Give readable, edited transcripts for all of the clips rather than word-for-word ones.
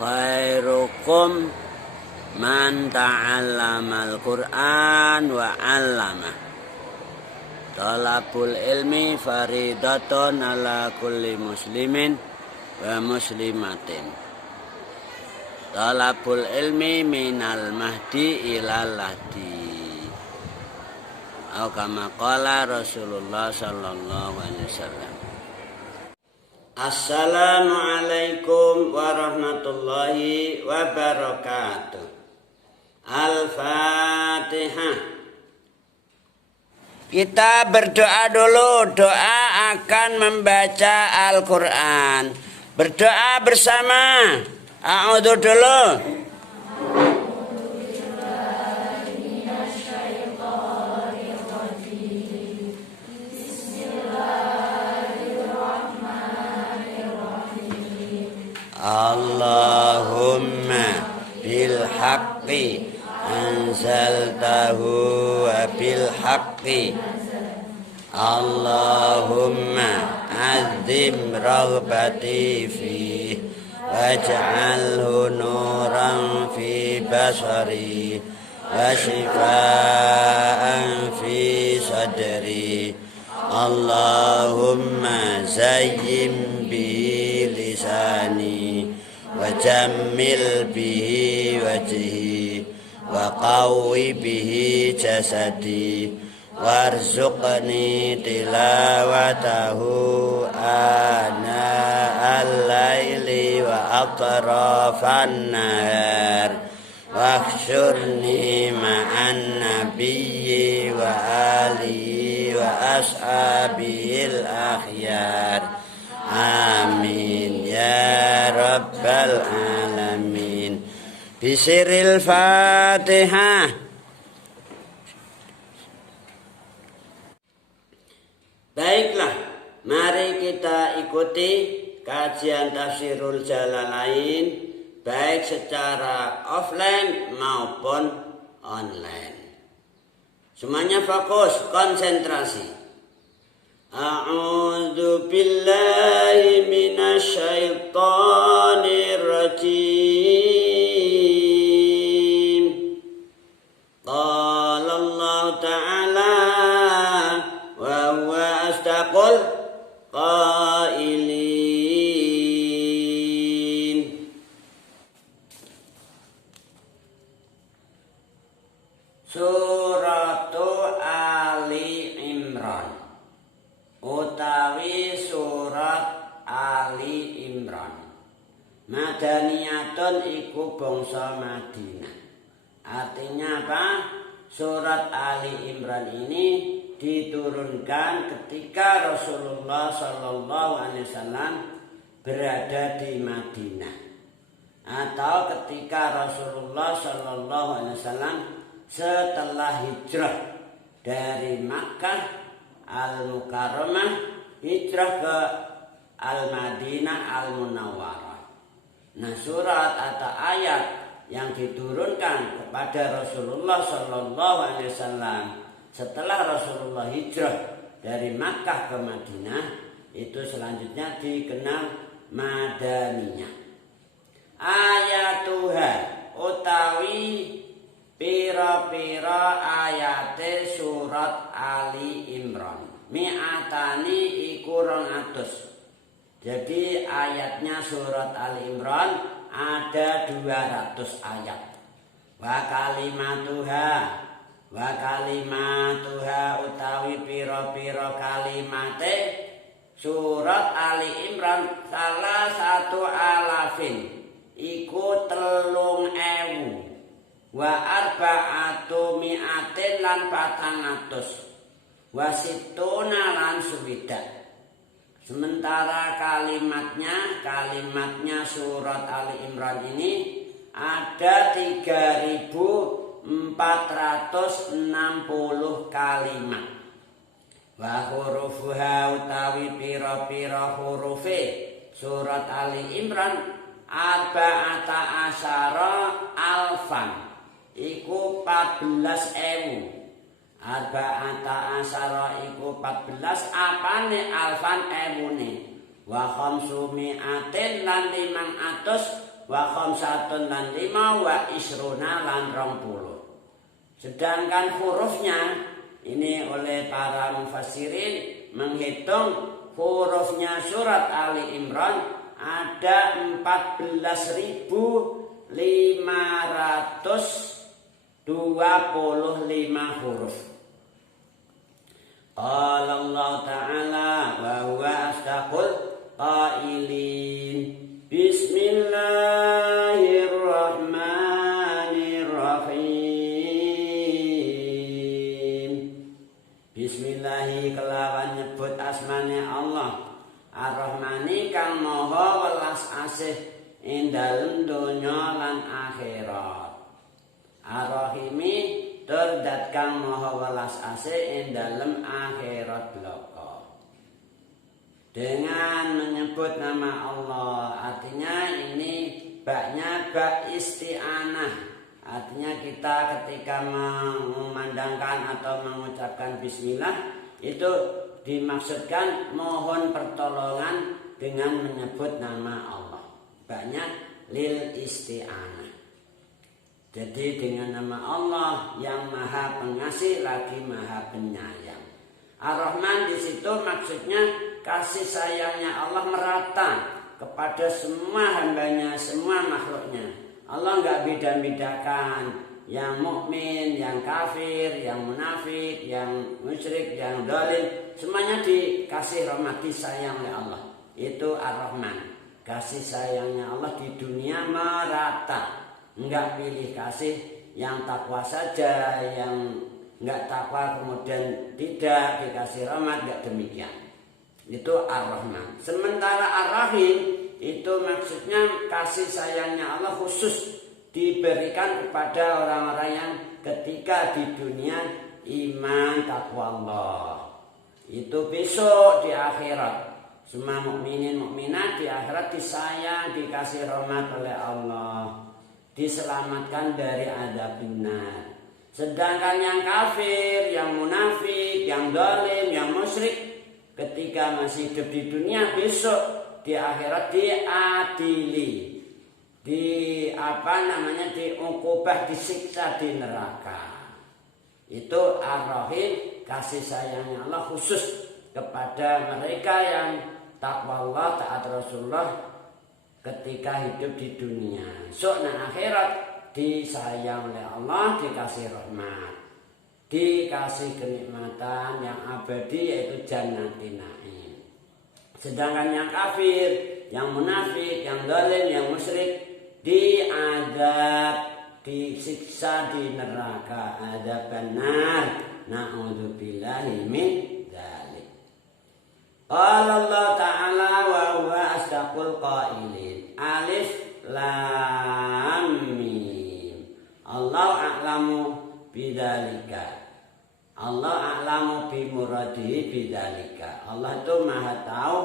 khairukum man ta'allamal Qur'an wa 'allamah. Talabul ilmi faridatun ala kulli muslimin wa muslimatin. Talabul ilmi minal mahdi ilal lahdi. Atau kama qala Rasulullah sallallahu alaihi wasallam. Assalamualaikum warahmatullahi wabarakatuh. Al-Fatihah. Kita berdoa dulu. Doa akan membaca Al-Quran. Berdoa bersama. A'udzu dulu. Allahumma bil haqqi anzaltahu wa bil haqqi Allahumma azim raghbati fi waj'alhu nuran fi basari wa shifaan fi sadri Allahumma zayyim bi lisani wa jammil bihi wajhi wa qawwi bihi jasadi warzuqni tilawatahu ana al-laili wa atrafan nahar wakhshurni ma'an nabiyyi wa alihi wa ashabil akhyar amin ya rabbal alamin. Bisiril Fatihah. Baiklah, mari kita ikuti kajian Tafsirul Jalalain baik secara offline maupun online. Semuanya fokus, konsentrasi. A'udzu billahi minasy syaithanir rajim. Qala Allah Ta'ala wa huwa astaqul qailin. Suratu Ali Imran utawi surat Ali Imran. Madaniyatun iku bangsa Madinah. Artinya apa? Surat Ali Imran ini diturunkan ketika Rasulullah Sallallahu Alaihi Wasallam berada di Madinah, atau ketika Rasulullah Sallallahu Alaihi Wasallam setelah hijrah dari Makkah Al-Mukarramah hijrah ke Al-Madinah Al-Munawwarah. Nah, surat atau ayat yang diturunkan kepada Rasulullah Sallallahu Alaihi Wasallam setelah Rasulullah hijrah dari Makkah ke Madinah itu selanjutnya dikenal Madaniyah. Ayatuha utawi pira-pira ayate surat Ali Imran mi'atani iku 200. Jadi ayatnya surat Ali Imran ada 200 ayat. Wa kalimatuha utawi pira-pira kalimate surat Ali Imran salah satu alafin iku 3.000 wa arba'atu mi'atin lan 400 wa situna lan suwidak. Sementara kalimatnya surat Ali Imran ini ada 3.460 kalimat. Wa hurufuha utawi pira-pira hurufe surat Ali Imran arba'ata asyara alfan iku 14.000. Arba'ata asyara iku 14 apane alfan ewune. Wa khamsu mi'atin lan 500 wa khamsatun lan 5 wa isruna lan 20. Sedangkan hurufnya ini oleh para mufassirin menghitung hurufnya surat Ali Imran ada 14.525 huruf. Qala Allah Ta'ala wa huwa asdaqul qailin. Bismillahirrahmanirrahim. Bismillahi kelawan nyebut asmane Allah Ar-Rahmani kang maha welas asih ing dalem donya lan akhirat. Ar-Rahimi tur dat kang maha welas asih ing dalem akhirat bloko. Dengan menyebut nama Allah, artinya ini baknya bak isti'anah. Artinya kita ketika memandangkan atau mengucapkan bismillah itu dimaksudkan mohon pertolongan dengan menyebut nama Allah. Baknya lil isti'anah. Jadi dengan nama Allah yang maha pengasih lagi maha penyayang. Ar-Rahman di situ maksudnya kasih sayangnya Allah merata kepada semua hambanya, semua makhluknya. Allah nggak beda-bedakan yang mukmin, yang kafir, yang munafik, yang musyrik, yang zalim, semuanya dikasih rahmat disayang oleh Allah. Itu Ar-Rahman. Kasih sayangnya Allah di dunia merata. Enggak pilih kasih yang takwa saja, yang enggak takwa kemudian tidak dikasih rahmat, enggak demikian. Itu Ar-Rahman. Sementara Ar-Rahim itu maksudnya kasih sayangnya Allah khusus diberikan kepada orang-orang yang ketika di dunia iman takwa Allah. Itu besok di akhirat. Semua mukminin mukminat di akhirat disayang, dikasih rahmat oleh Allah, diselamatkan dari azab benar. Sedangkan yang kafir, yang munafik, yang zalim, yang musyrik ketika masih hidup di dunia besok di akhirat diadili, diukubah, disiksa di neraka. Itu Ar-Rahim, kasih sayangnya Allah khusus kepada mereka yang takwa Allah, taat Rasulullah ketika hidup di dunia. Soalnya akhirat disayang oleh Allah, dikasih rahmat, dikasih kenikmatan yang abadi yaitu jannatin na'im. Sedangkan yang kafir, yang munafik, yang zalim, yang musyrik diazab, disiksa di neraka, azab benar. Na'udzubillahi min dzalik. Qala Allah Ta'ala wa huwa asdaqul qailin. Alif lam mim. Allah a'lamu bidzalika. Allah a'lamu bi muradihi bidzalika. Allah itu maha tahu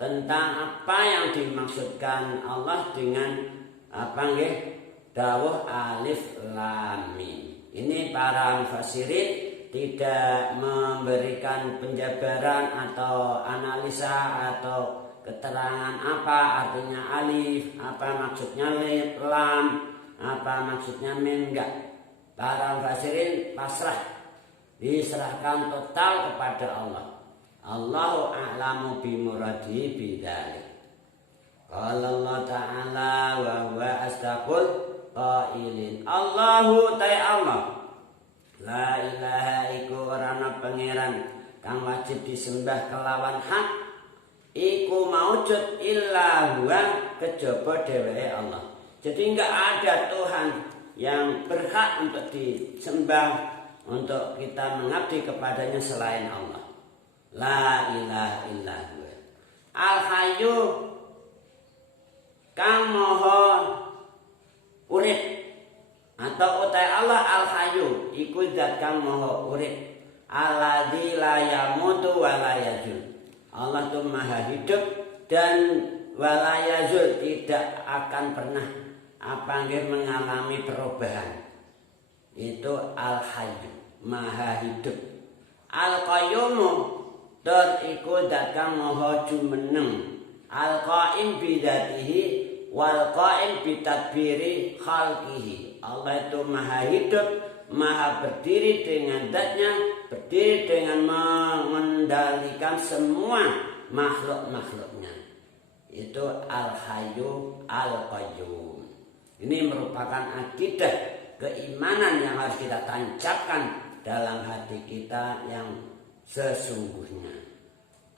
tentang apa yang dimaksudkan Allah dengan apa nggih? Dawuh alif lam mim. Ini para mufassirin tidak memberikan penjabaran atau analisa atau keterangan apa artinya alif, apa maksudnya lam, apa maksudnya mim, enggak. Para mufassirin pasrah, diserahkan total kepada Allah. Allahu a'lamu bi muradihi bidzalik. Qala Allah Ta'ala wa huwa asdaqul qailin. Allahu ta'ala la ilaha iku orana pangeran kang wajib disembah kelawan hak iku maujud illa huwa kejaba dheweke Allah. Jadi enggak ada Tuhan yang berhak untuk disembah, untuk kita mengabdi kepadanya selain Allah. La ilaha illa huwa al hayyu kang maha urip. Atau utai Allah al-hayyu iku zat kang maha urip, alladzi la yamutu wa la yajul. Allah itu maha hidup dan wa la yajul, tidak akan pernah mengalami perubahan. Itu al-hayyu, maha hidup. Al-qayyumu tur iku zat kang maha jumeneng, al-qaim bi dzatihi wal qaim bitadbiri khalqihi. Allah itu maha hidup, maha berdiri dengan zatnya, berdiri dengan mengendalikan semua makhluk-makhluknya. Itu al-hayyu al-qayyum. Ini merupakan akidah keimanan yang harus kita tancapkan dalam hati kita yang sesungguhnya.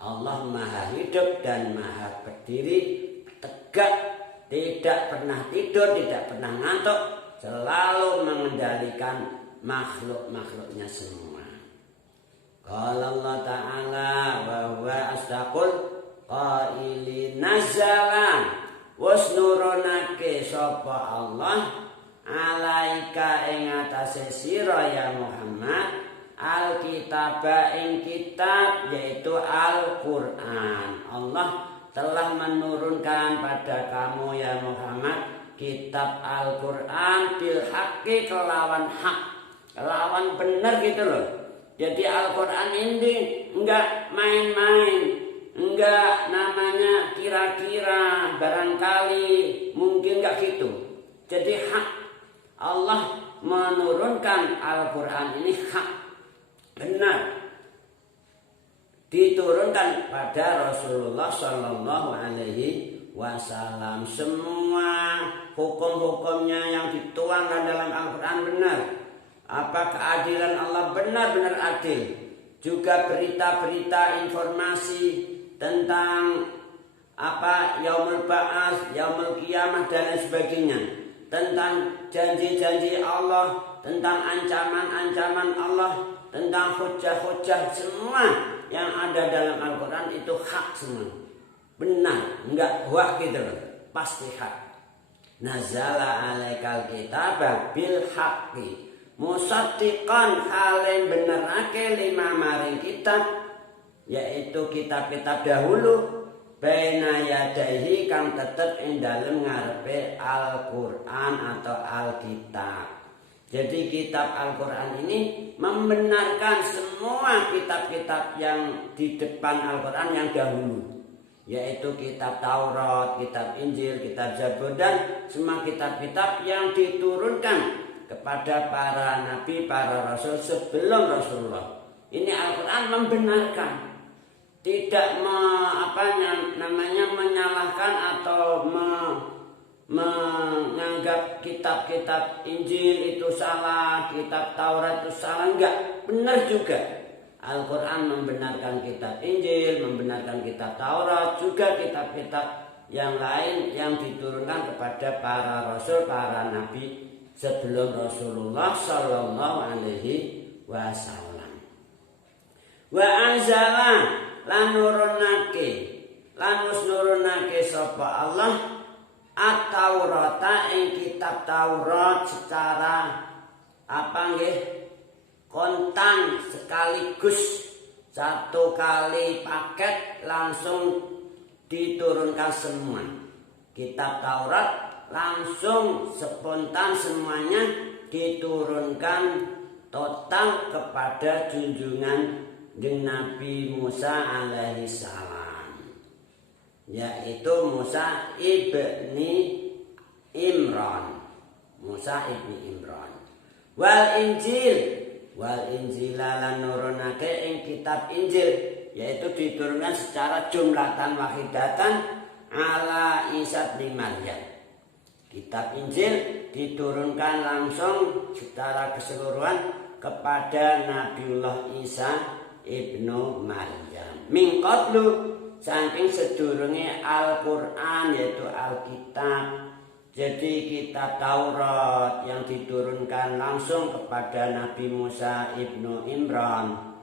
Allah maha hidup dan maha berdiri, tegak, tidak pernah tidur, tidak pernah ngantuk, selalu mengendalikan makhluk-makhluknya semua. Qala Allah Ta'ala wa huwa asdaqul qailin nazala wasnurunake sapa Allah alaika ing atase sira ya Muhammad Alkitab ing kitab yaitu Al-Qur'an. Allah telah menurunkan pada kamu ya Muhammad kitab Al-Qur'an bil haqqi kelawan hak, kelawan benar gitu loh. Jadi Al-Qur'an ini enggak main-main, enggak namanya kira-kira, barangkali, mungkin enggak gitu. Jadi hak. Allah menurunkan Al-Qur'an ini hak, benar. Diturunkan pada Rasulullah Shallallahu Alaihi Wasallam. Semua hukum-hukumnya yang dituangkan dalam Al-Quran benar. Apa keadilan Allah benar-benar adil. Juga berita-berita informasi tentang apa yaumul ba'ats, yaumul qiyamah dan lain sebagainya. Tentang janji-janji Allah, tentang ancaman-ancaman Allah, tentang hujah-hujah, semua yang ada dalam Al-Quran itu hak semua. Benar, enggak hoak gitu loh. Pasti hak. Nazala alaikal kitaba bil haqqi musaddiqan halen benerake lima maring kitab, yaitu kitab-kitab dahulu baina yadaihi kang tetep ing dalem ngarepe Al-Quran atau Alkitab. Jadi kitab Al-Quran ini membenarkan semua kitab-kitab yang di depan Al-Quran yang dahulu, yaitu kitab Taurat, kitab Injil, kitab Zabur, dan semua kitab-kitab yang diturunkan kepada para nabi, para rasul sebelum Rasulullah. Ini Al-Quran membenarkan, tidak menyalahkan atau menganggap kitab-kitab Injil itu salah, kitab Taurat itu salah, enggak, benar juga. Al-Quran membenarkan kitab Injil, membenarkan kitab Taurat, juga kitab-kitab yang lain yang diturunkan kepada para rasul, para nabi sebelum Rasulullah Sallallahu Alaihi Wasallam. Wa anzala lan nurunake sapa Allah At-Taurata ing kitab Taurat secara kontan sekaligus, satu kali paket langsung diturunkan semua. Kitab Taurat langsung spontan semuanya diturunkan total kepada junjungan Nabi Musa alaihi salam, yaitu Musa ibni Imran. Wal Injil lan nurunake ing kitab Injil, yaitu diturunkan secara jumlatan wahidatan ala Isa bin Maryam. Kitab Injil diturunkan langsung secara keseluruhan kepada Nabiullah Isa ibnu Maryam. Min qablu, saking sedurunge Al-Quran yaitu Alkitab. Jadi kitab Taurat yang diturunkan langsung kepada Nabi Musa ibnu Imran.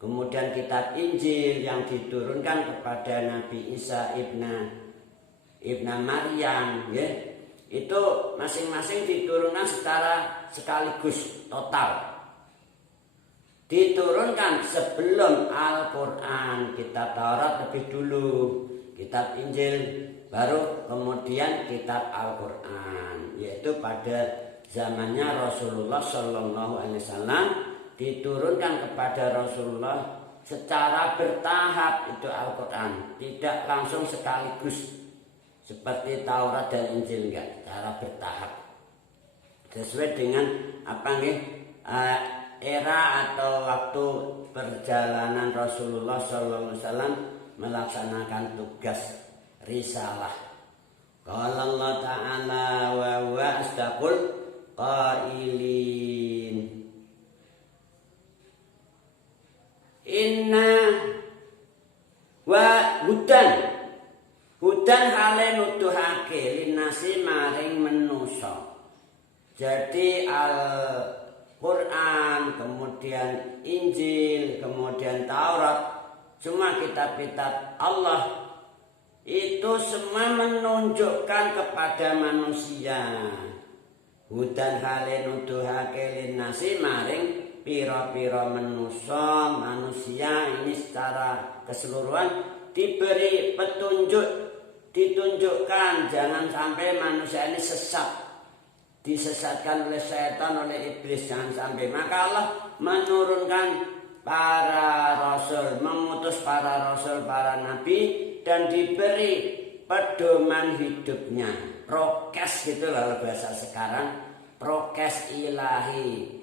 Kemudian kitab Injil yang diturunkan kepada Nabi Isa ibnu Maryam, ya. Itu masing-masing diturunkan secara sekaligus total. Diturunkan sebelum Al-Quran. Kitab Taurat lebih dulu, kitab Injil baru kemudian kitab Al-Quran, yaitu pada zamannya Rasulullah Shallallahu Alaihi Wasallam diturunkan kepada Rasulullah secara bertahap itu Al-Quran, tidak langsung sekaligus. seperti Taurat dan Injil, enggak, cara bertahap sesuai dengan era atau waktu perjalanan Rasulullah SAW melaksanakan tugas risalah. Qala Allah Ta'ala wa huwa asdaqul qailin. Inna wa hudan hale nuduhake linasi maring menusa. Jadi Al-Quran, kemudian Injil, kemudian Taurat, semua kitab-kitab Allah itu semua menunjukkan kepada manusia. Hudan hale nuduhake linasi maring pira-pira manusia ini secara keseluruhan diberi petunjuk, ditunjukkan jangan sampai manusia ini sesat, disesatkan oleh setan, oleh iblis, jangan sampai. Maka Allah menurunkan para rasul, mengutus para rasul, para nabi, dan diberi pedoman hidupnya, prokes gitu lah bahasa sekarang, prokes ilahi,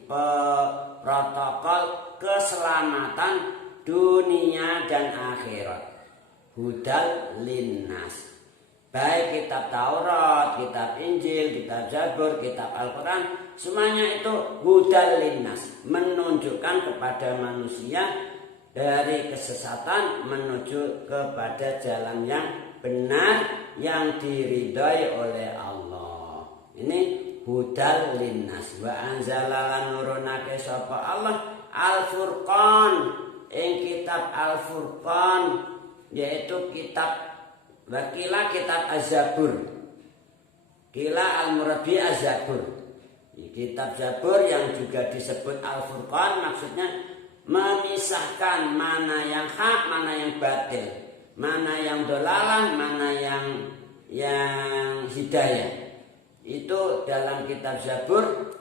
protokol keselamatan dunia dan akhirat. Hudal linnas, baik kitab Taurat, kitab Injil, kitab Zabur, kitab Al-Quran, semuanya itu hudal linnas, menunjukkan kepada manusia dari kesesatan menuju kepada jalan yang benar yang diridhai oleh Allah. Ini hudal linnas. Wa anzalalan nurunake sapa Allah Al-Furqan, ing kitab Al-Furqan, yaitu kitab wakila kitab Az-Zabur, kila Al-Murabi Az-Zabur. Kitab Zabur yang juga disebut Al-Furqan maksudnya memisahkan mana yang hak, mana yang batil, mana yang dolalah, mana yang hidayah. Itu dalam kitab Zabur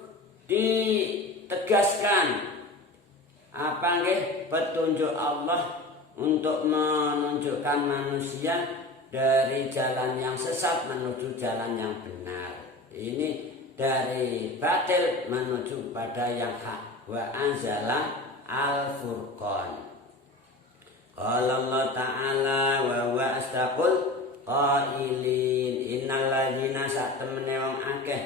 ditegaskan petunjuk Allah untuk menunjukkan manusia dari jalan yang sesat menuju jalan yang benar. Ini dari batil menuju pada yang hak. Wa anzala Al-Furqan. Qala Allah Ta'ala wa huwa asdaqul qailin. Innal ladzina satemene wong akeh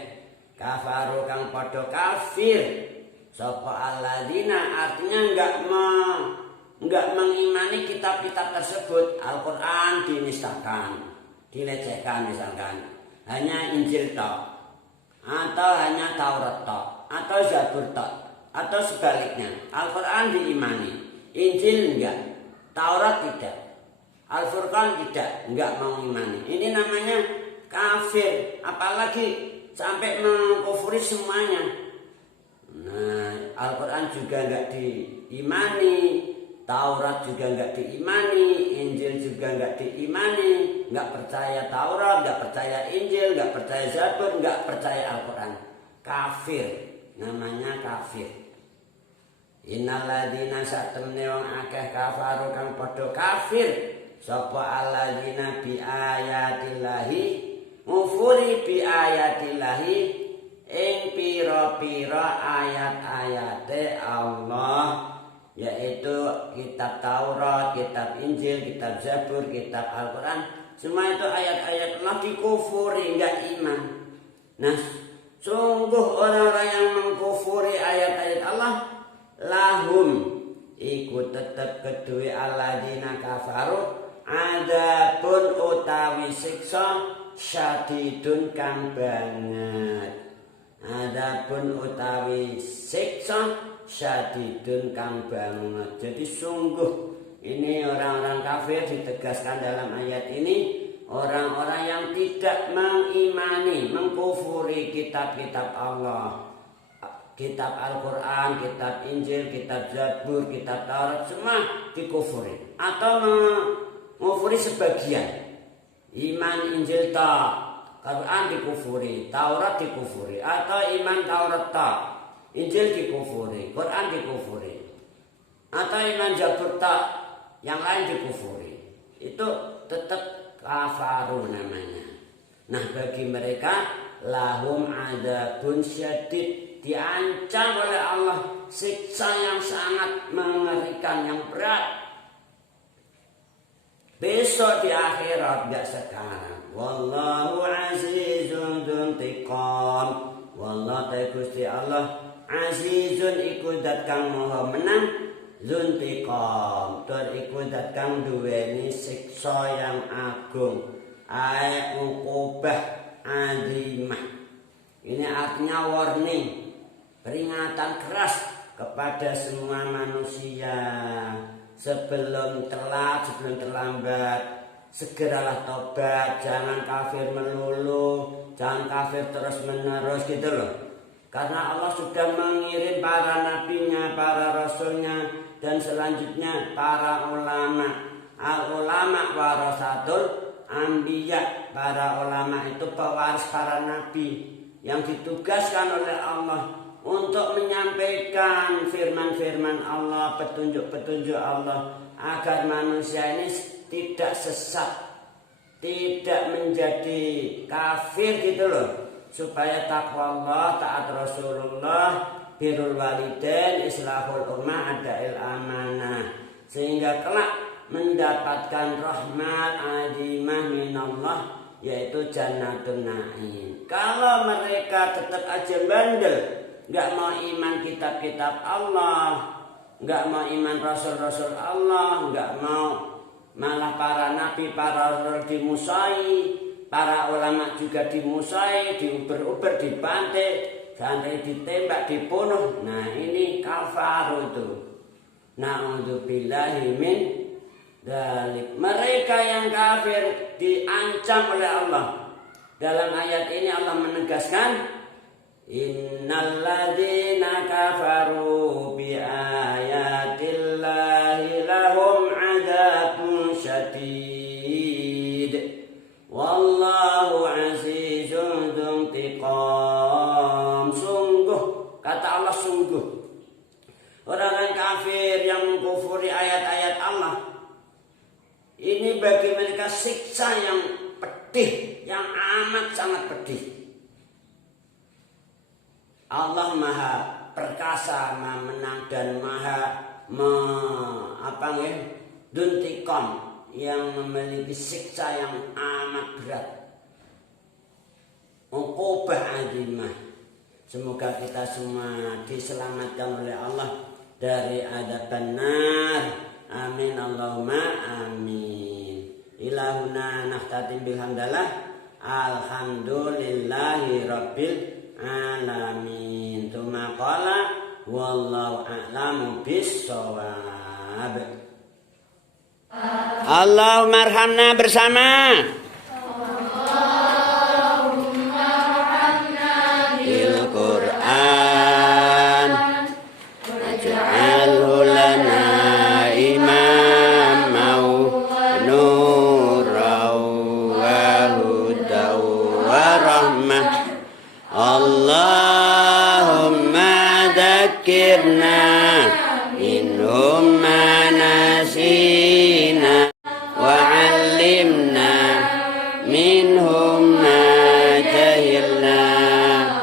kafaru kang padha kafir. Sapa alladzina artinya enggak mengimani kitab-kitab tersebut. Al-Quran dinistakan, dilecehkan misalkan. Hanya Injil tok, atau hanya Taurat tok, atau Zabur tok, atau sebaliknya. Al-Quran diimani, Injil enggak, Taurat tidak, Al-Furqan tidak, enggak mau imani. Ini namanya kafir, apalagi sampai mengkufuri semuanya. Nah, Al-Quran juga enggak diimani, Taurat juga enggak diimani, Injil juga enggak diimani, enggak percaya Taurat, enggak percaya Injil, enggak percaya Zabur, enggak percaya Al-Quran. Kafir, namanya kafir. Innal ladzina satemene wong akeh kafaru kang padha kafir sapa alladzina bi ayatillahi, ngufuri bi ayatillahi ing pira-pira ayat-ayate Allah, yaitu kitab Taurat, kitab Injil, kitab Zabur, kitab Al-Quran. Semua itu ayat-ayat Allah dikufuri, enggak iman. Nah, sungguh orang-orang yang mengkufuri ayat-ayat Allah, lahum iku tetep kedue alladzina kafaru adapun utawi siksa syadidun kang banget. Adapun utawi siksa syadidun kang banget. Jadi sungguh ini orang-orang kafir ditegaskan dalam ayat ini, orang-orang yang tidak mengimani, mengkufuri kitab-kitab Allah, kitab Al-Quran, kitab Injil, kitab Zabur, kitab Taurat, semua dikufuri atau mengkufuri sebagian. Iman Injil tak, Quran dikufuri, Taurat dikufuri, atau iman Taurat tak, Injil dikufuri, Quran dikufuri, atau iman Zabur tak, yang lain dikufuri. Itu tetap kafaru namanya. Nah, bagi mereka lahum adzabun syadid, diancam oleh Allah siksa yang sangat mengerikan, yang berat. Besok di akhirat, enggak sekarang. Wallahu azizun dzuntiqam. Wallahu ta Gusti Allah azizun iku zat kang maha menang, dzuntiqam tur iku zat kang duweni siksa yang agung. Ai uqubah azimah. Ini artinya warning, peringatan keras kepada semua manusia. Sebelum telat, sebelum terlambat, segeralah tobat. Jangan kafir melulu, jangan kafir terus menerus gitu loh. Karena Allah sudah mengirim para nabinya, para rasulnya, dan selanjutnya para ulama. Al-ulama warasatul anbiya. Para ulama itu pewaris para nabi yang ditugaskan oleh Allah untuk menyampaikan firman-firman Allah, petunjuk-petunjuk Allah, agar manusia ini tidak sesat, tidak menjadi kafir gitu loh, supaya takwa Allah, taat Rasulullah, birrul walidain, islahul ummah, adail amanah, sehingga kelak mendapatkan rahmat azimah minallah, yaitu jannatun na'im. Kalau mereka tetap aja bandel, nggak mau iman kitab-kitab Allah, nggak mau iman rasul-rasul Allah, nggak mau, malah para nabi, para rasul dimusai, para ulama juga dimusai, diuber-uber, dibantai, sampai ditembak, dibunuh. Nah ini kafar itu. Na'udzubillahi min dzalik. Mereka yang kafir diancam oleh Allah. Dalam ayat ini Allah menegaskan, innal ladzina kafaru bi ayatillahi lahum adzabun syadid wallahu azizun dzuntiqam. Sungguh, kata Allah, sungguh orang-orang kafir yang mengkufuri ayat-ayat Allah ini bagi mereka siksa yang pedih, yang amat sangat pedih. Allah maha perkasa, maha menang, dan maha duntikom, yang memiliki siksa yang amat berat, uqubah azimah. Semoga kita semua diselamatkan oleh Allah dari adzaban nar. Amin Allahumma amin. Ilahuna nahtatim bilhamdalillah. Alhamdulillahi rabbil alamin. Tsumma qala wallahu a'lamu bis-shawab. Allahumma arhamna bersama. Allahumma arhamna bil Qur'an waj'alhu lana imaman nuran wa hudan wa rahmah. Allahumma dzakirna minhum ma nasina wa 'allimna minhum ma jahilna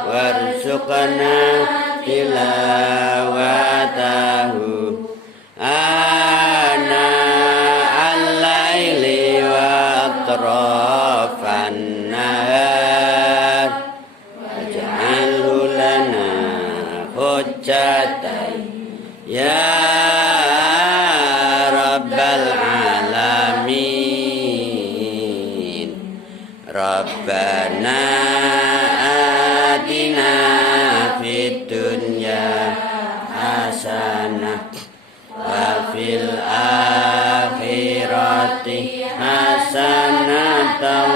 warzuqna tilawatahu ana al-laili wa atrafan nahar waj'alhu lana hujjatan ya rabbal alamin. Rabbana atina fid dunya hasanah wa fil akhirati hasanatan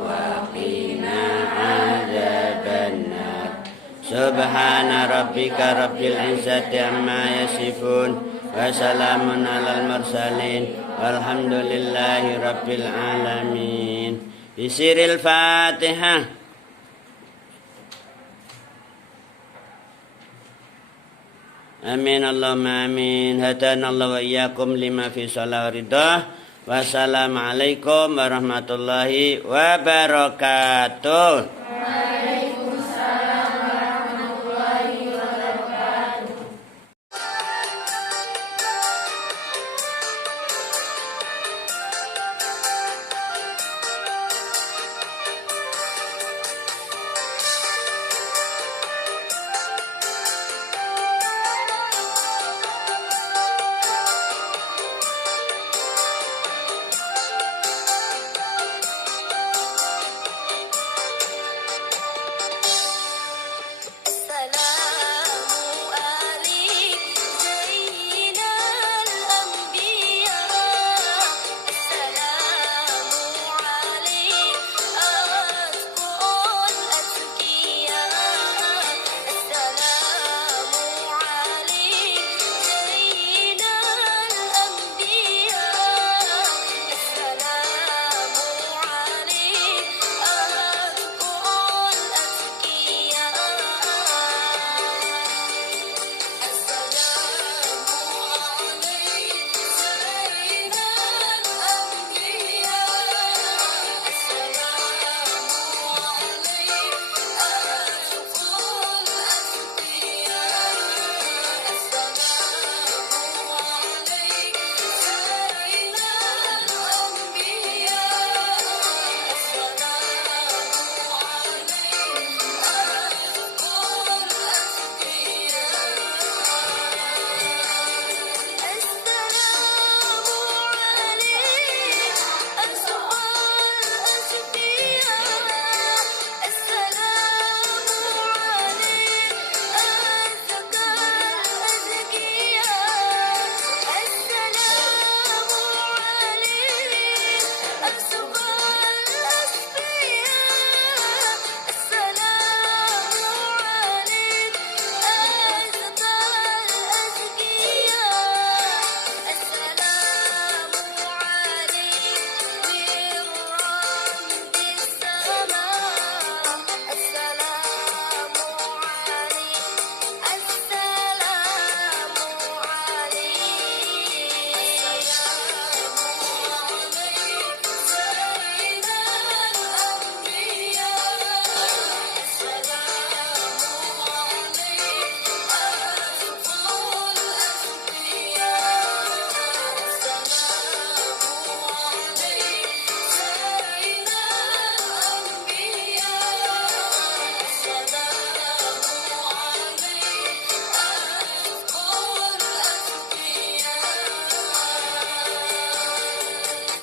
wa qina adzabannar. Subhana rabbika rabbil izzati amma yasifun wa salamun alal mursalin walhamdulillahi rabbil alamin. Bisiril Fatihah. Amin Allahumma amin. Hadana Allah wa iyyakum lima fi shalah ridha Wassalamualaikum warahmatullahi wabarakatuh.